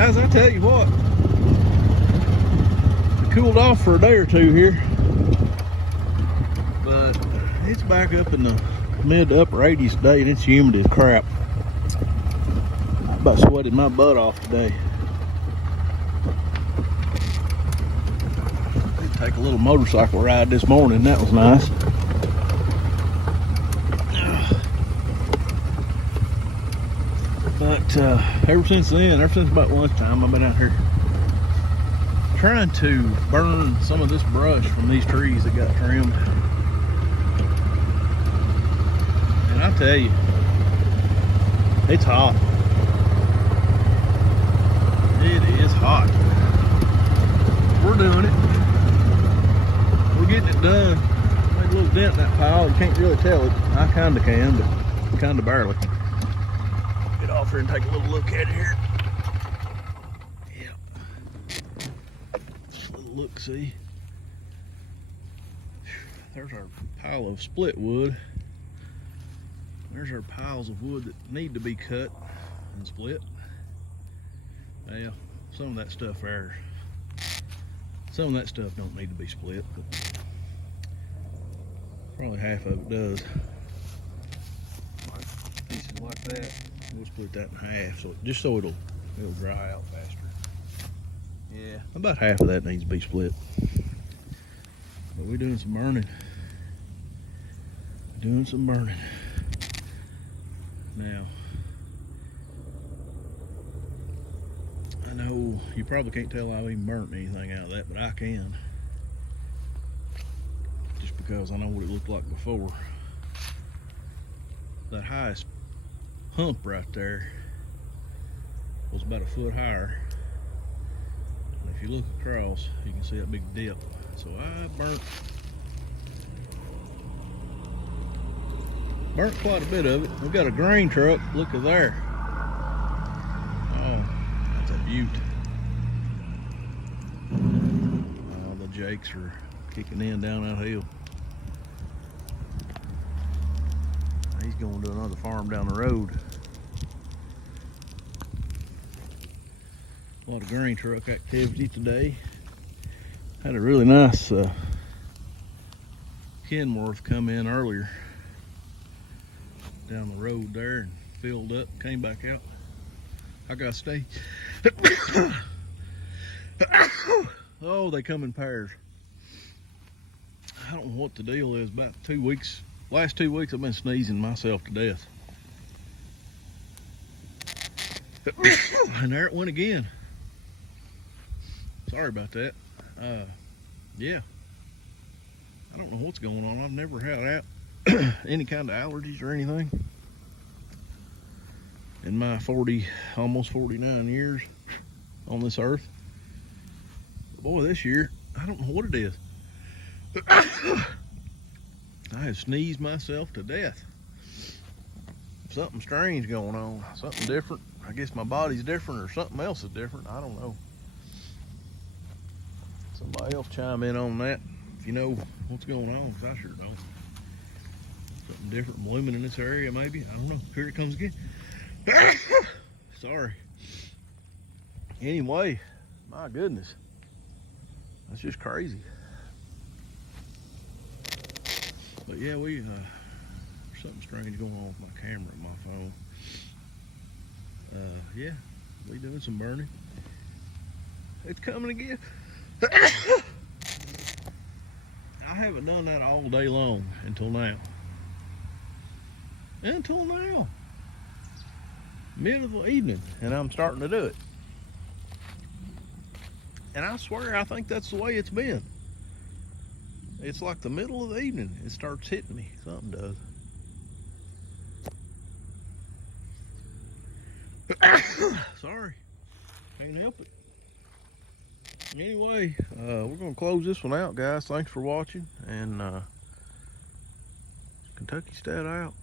guys, I tell you what, it cooled off for a day or two here, but it's back up in the mid to upper 80s today, and it's humid as crap. I about sweated my butt off today. Take a little motorcycle ride this morning. That was nice. But ever since about lunchtime, I've been out here trying to burn some of this brush from these trees that got trimmed. And I tell you, it's hot. It is hot. We're doing it. We're getting it done. Made a little dent in that pile. You can't really tell it. I kind of can, but kind of barely. Get off here and take a little look at it here. Yep. Just a little look, see. There's our pile of split wood. There's our piles of wood that need to be cut and split. Well, some of that stuff there, some of that stuff don't need to be split, but probably half of it does. Like pieces like that, we'll split that in half, so just so it'll dry out faster. Yeah, about half of that needs to be split. But we're doing some burning. Doing some burning. Now, I know you probably can't tell I've even burnt anything out of that, but I can. Just because I know what it looked like before. That highest hump right there was about a foot higher. And if you look across, you can see that big dip. So I burnt quite a bit of it. We've got a grain truck, look at there. Oh, that's a beaut. Oh, the jakes are kicking in down that hill. He's going to another farm down the road. A lot of grain truck activity today. Had a really nice Kenworth come in earlier down the road there and filled up, came back out. I gotta stay. Oh, they come in pairs. I don't know what the deal is. About 2 weeks, last 2 weeks I've been sneezing myself to death. And there it went again. Sorry about that. Yeah, I don't know what's going on. I've never had any kind of allergies or anything in my almost 49 years on this earth. But boy, this year, I don't know what it is. I have sneezed myself to death. Something strange going on, something different. I guess my body's different or something else is different. I don't know. Somebody else chime in on that if you know what's going on, because I sure don't. Something different blooming in this area, maybe. I don't know. Here it comes again. Sorry. Anyway, my goodness. That's just crazy. But yeah, there's something strange going on with my camera and my phone. Yeah, we doing some burning. It's coming again. I haven't done that all day long until now. Mid of the evening, and I'm starting to do it. And I swear, I think that's the way it's been. It's like the middle of the evening, it starts hitting me. Something does. Sorry, can't help it. Anyway, we're gonna close this one out, guys. Thanks for watching, and Kentucky Stat out.